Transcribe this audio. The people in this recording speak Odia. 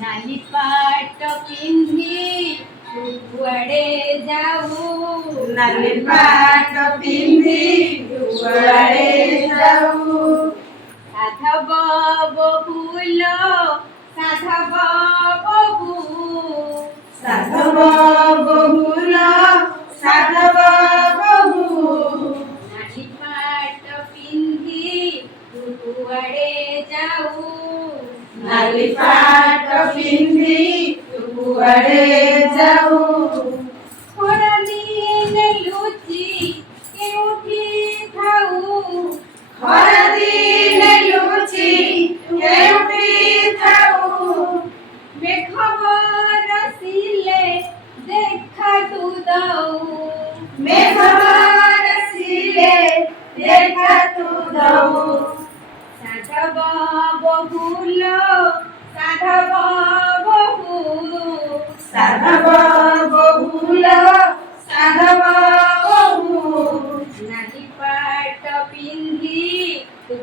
नाली पाट पिंधी तू कुआडे जाऊ नाली पाट पिंधी कुआडे जाऊ साधव बहुल साधव बहु साधव बहुल साधव बहु नाली पाट पिंधी तू कुआडे जाऊ नाली पाट पिंधी कुआडे जाऊ ଖରାଦିନେ ଲୁଚି କେଉଁଠି ଥାଉ ଖରାଦିନେ ଲୁଚି କେଉଁଠି ଥାଉ ମେଘ ବରସିଲେ ଦେଖା ତୁ ଦଉ ମେଘ ବରସିଲେ ଦେଖା ତୁ ଦଉ ସାଧବ ବହୁଲ ସାଧବ ବହୁ ସାଧବ ବହୁଲ ସାଧବ ବହୁ ନାଲି ପାଟ ପିନ୍ଧି ତୁ